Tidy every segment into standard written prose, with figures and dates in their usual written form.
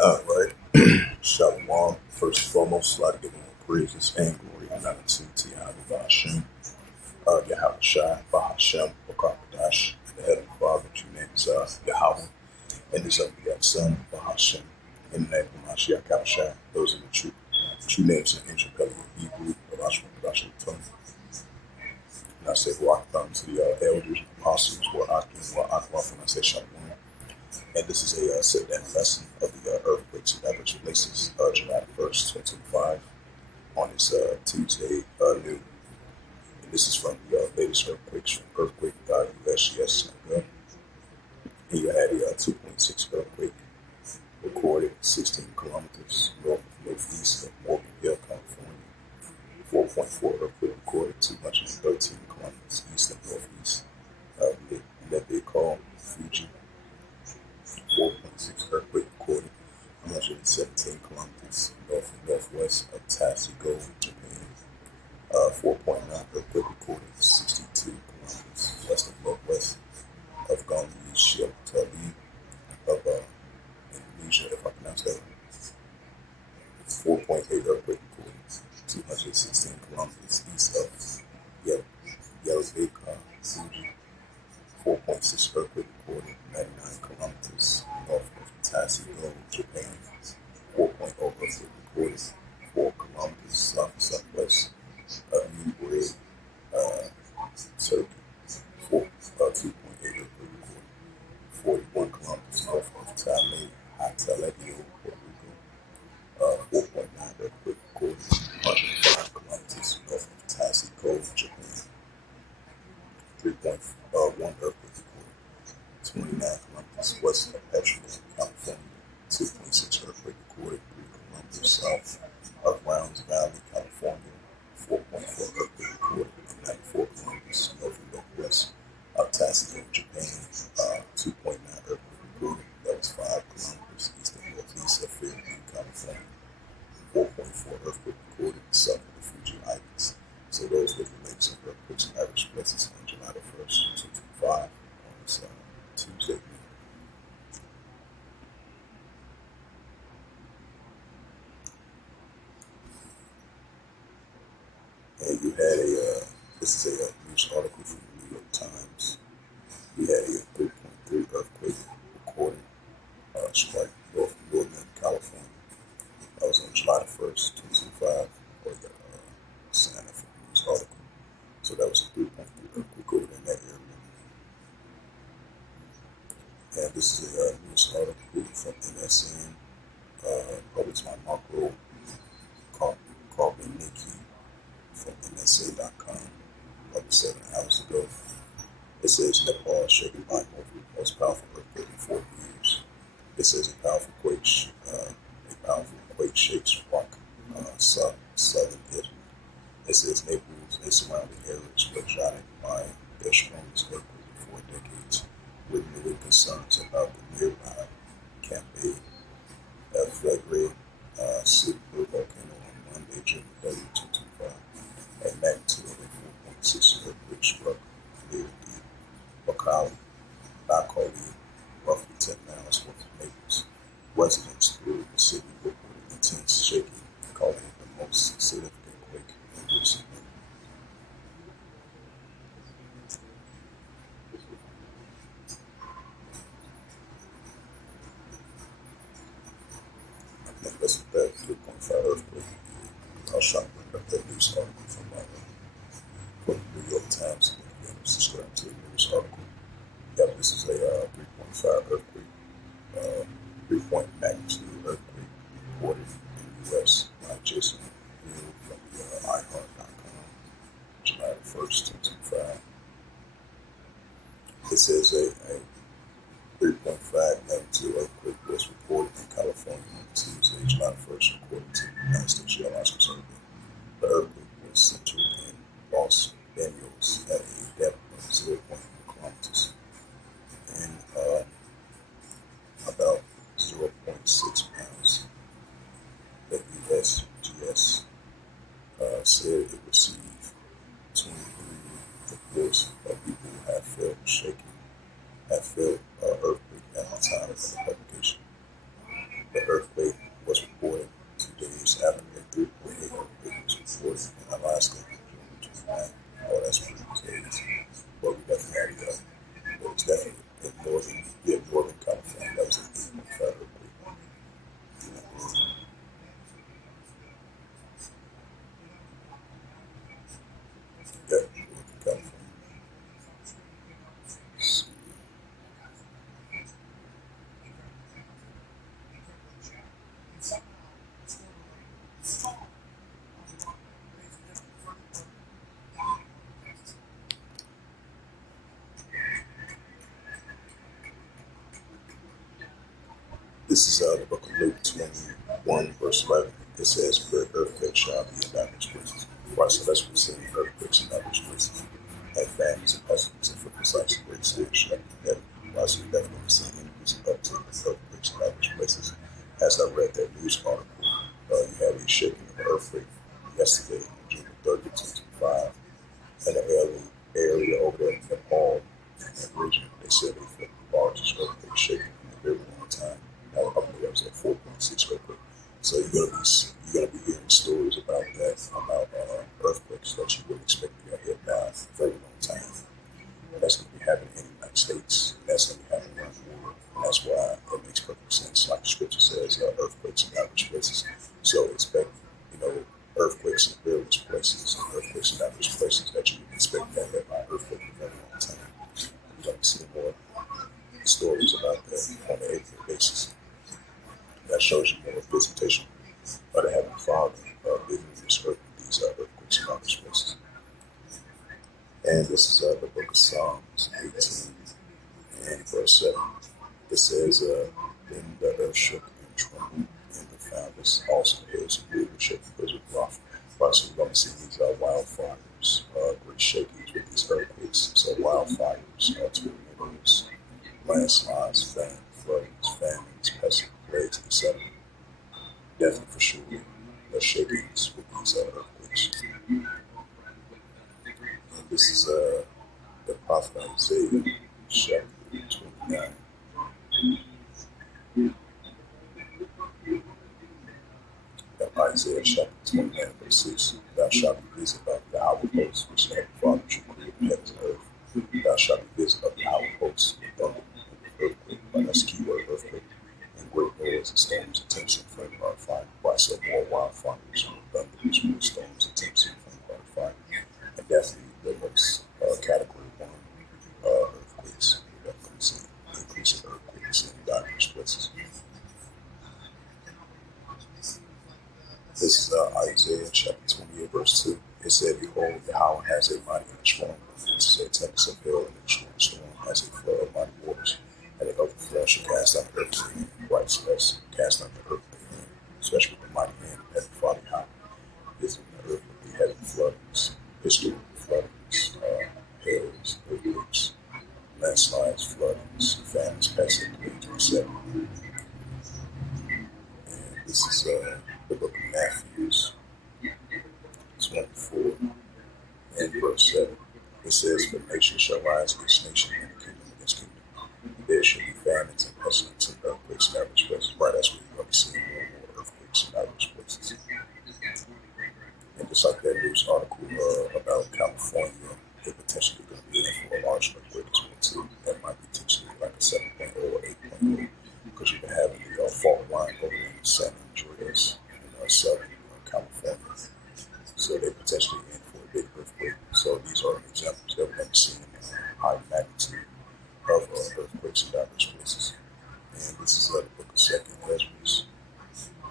All right. Shalom. First and foremost, I'd like to give him praises and glory and honor to Yahweh Hashem, Yahweh Shai, Bahashem, Bakakadash, and the Heavenly Father, true name is Yahweh, and his unbegotten Son, Bahashem, in the name of Mashiach Shai. Those are the true names in ancient Pele Hebrew, Bahashim, Bahashim, Tongue. And I say, welcome to the elders and apostles, Wa'akim, Wa'akwaf, and I say, Shalom. And this is a sit-down lesson of the earthquakes and average places, July 1st, 2025, on this Tuesday noon. And this is from the latest earthquakes from earthquake.usgs.gov. And you had a 2.6 earthquake recorded 16 kilometers northeast of Morgan Hill, California. 4.4 earthquake recorded 213 kilometers east of northeast of Nebekal, Fuji. 4.6 earthquake recorded 117 kilometers north and northwest of Tashigo, Japan. 4.9 earthquake recorded 62 kilometers west of northwest of Gongi Shiltali of Indonesia, if I pronounce that right. 4.8 earthquake recorded 216 kilometers east of Yelzaka, Fuji. 4.6 earthquake recorded 99 kilometers north of Tashigo, Japan. 4.0 earthquake recorded 4 kilometers southwest of New Turkey. 2.8 earthquake recorded 41 kilometers north of Talay, Hatelegio, Puerto Rico. 4.9 earthquake recorded 105 kilometers north of Tashigo, Japan. 3.1 earthquake recorded 29 kilometers west of Petrol, California. 2.6 earthquake recorded 3 kilometers south of Rounds Valley, California. 4.4 earthquake recorded 94 kilometers north and northwest of Tashigo, Japan. 2.9 earthquake recorded that was 5 kilometers east and northeast of Fairview, California. 4.4 earthquake recorded south of the Fuji Islands. So those were the latest earthquakes and average places on July the 1st, 2025 on this Tuesday. And you had this is a news article from the New York Times. You had a 3.3 earthquake recorded strike north of Northern California. That was on July the 1st, 2025, or the sign for the news article. So that was a 3.3 earthquake over in that area. And this is a news article from MSN, published by Marco Carbonicki from MSA.com, about 7 hours ago. It says Nepal shaken by most powerful earthquake in 40 years. It says a powerful quake shakes rock southern Italy. It says Naples and surrounding areas were shot by their strongest earthquake in 4 decades, with new concerns about the nearby Campe Flegre super volcano on Monday, June 30, 2025. A magnitude of a 4.6 earthquake struck near the Bacali, roughly 10 miles north of Naples. Residents through the city reported intense shaking, calling it the most significant quake in recent memory. I think that's what that 3.5 earthquake did. I was trying to bring up that news article from the New York Times. And again, subscribe to the news article. Yep, this is a 3.5 earthquake, 3-point magnitude earthquake reported in the U.S. by Jason Hill from the iHeart.com, July the 1st, 2025. It says a 3.5 magnitude earthquake was reported in California on Tuesday, July the 1st, according to the United States Geological Survey. The earthquake was centered in Los Banos at a depth of 0.1 kilometers and about 0.6 pounds. The USGS said it received 23 reports of people who have felt earthquake at the time of the publication. The earthquake was reported 2 days after a 3.8 earthquake was reported in Alaska on June 29th. Oh, that's pretty crazy. But we definitely had it was definitely in northern California. That was an 8.5 earthquake. Yeah, northern California. This is the book of Luke 21, verse 11. It says, "Great earthquake shall be in diverse places." Right, so that's what we're seeing, earthquakes in diverse places. And families and pestilence and for precise great cities shall be in heaven. Right, so we definitely seeing increase in uptake of earthquakes in diverse places. As I read that news article, you had a shaking of an earthquake yesterday, June 30th, 2025, in the area over there in Nepal, in that region. They said they felt the largest earthquake shaking in a very long time. I believe that was at 4.6 earthquake. So you're gonna be hearing stories about that, about earthquakes that you wouldn't expect to get hit by for a very long time. And that's gonna be happening in the United States. And that's gonna be happening around the world. And that's why it makes perfect sense. Like the scripture says, earthquakes in diverse places. So expect, earthquakes in various places, earthquakes in diverse places that you would expect to hit by earthquake for a very long time. You're gonna see more stories about that on a regular basis. That shows you more visitation of the Heavenly Father living in this earth with these earthquakes and other places. And this is the book of Psalms 18 and verse 7. It says, "Then the earth shook and trembled, and the founders also the hills and moved and shook because of rough." Right, so we're going to see these wildfires, great shakings with these earthquakes. So wildfires, tornadoes, landslides, floodings, famines, pestilence, plagues, etc. Definitely for sure, the shakings with these earthquakes. And this is the prophet Isaiah, chapter 29. Isaiah chapter 29, verse 6. "Thou shalt be visited of the hour hosts, which the Father should create in heavens and earth. Thou shalt be visited of the hour hosts with thunder and with earthquake." Right, that's the key word, earthquake. "And great noise and storms and tempest and flame of fire." Right, so more wildfires, more thunders, more storms and tempest and flame of fire. And definitely the most category one earthquakes. We're definitely seeing increase in earthquakes in diverse places. This is Isaiah chapter 28, verse 2. It said, "Behold, Yahweh has a mighty and a strong one, which is a tempest of hell, and a strong storm has a flood of mighty waters, and an overflow shall cast out the earth with the hand." Right, so that's cast out the earth with the hand, especially with the mighty hand of Heavenly Father Yahweh, visiting the earth with the heavy floodings, historical floodings, hails, earthquakes, landslides, floodings, famines, pestilence, etc. And this is the book of Matthew 24 and verse 7. It says, "For nation shall rise against nation, and kingdom against kingdom. And there shall be famines and pestilence and earthquakes in diverse places." Right, that's what we're going to be seeing more and more earthquakes in diverse places. And just like that news article about California, they're potentially going to be in for a large earthquake as well too. That might be potentially like a 7.0 or 8.0, because you've been having the fault line over in San Andreas in southern California. So they're potentially in for a big earthquake. So these are examples that we're going to see in high magnitude of earthquakes in diverse places. And this is the book of 2nd Ezra,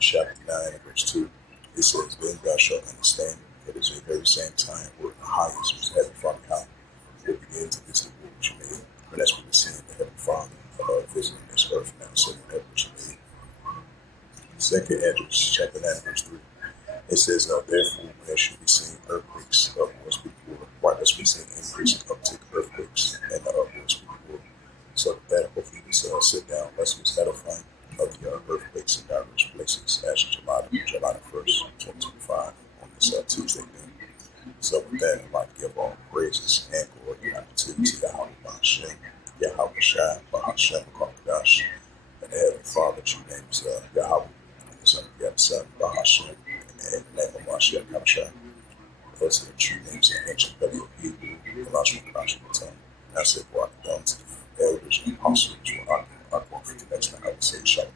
chapter 9 and verse 2. It says, "Then thou shalt understand that it is the very same time where the highest which Heavenly Father Yahweh will begin to visit the world which you made." And that's what we're seeing, the Heavenly Father visiting this earth now, so whatever which you made. 2nd Ezra, chapter 9 and verse 3. It says, "Therefore, when there should be seen earthquakes, upwards before." Right, that's what we're seeing, increasing uptick earthquakes and upwards before. So that hopefully this sit-down lesson was edifying of the earthquakes in diverse places as of July the 1st, 2025 on this Tuesday noon. So with that, I'd like to give all praises and glory and gratitude to Yahweh Bahashem, Yahweh Shai, Bahashem, Kakadash, and the Heavenly Father, true name is Yahweh. And the Son of God, the Son, Bahashem, and the name of Mashiach Hamashah. Those are the true names in ancient Paleo Hebrew, Elijah tongue. I said, Barak Adams, elders and apostles, were arguing for the next night. I would say, Shalom.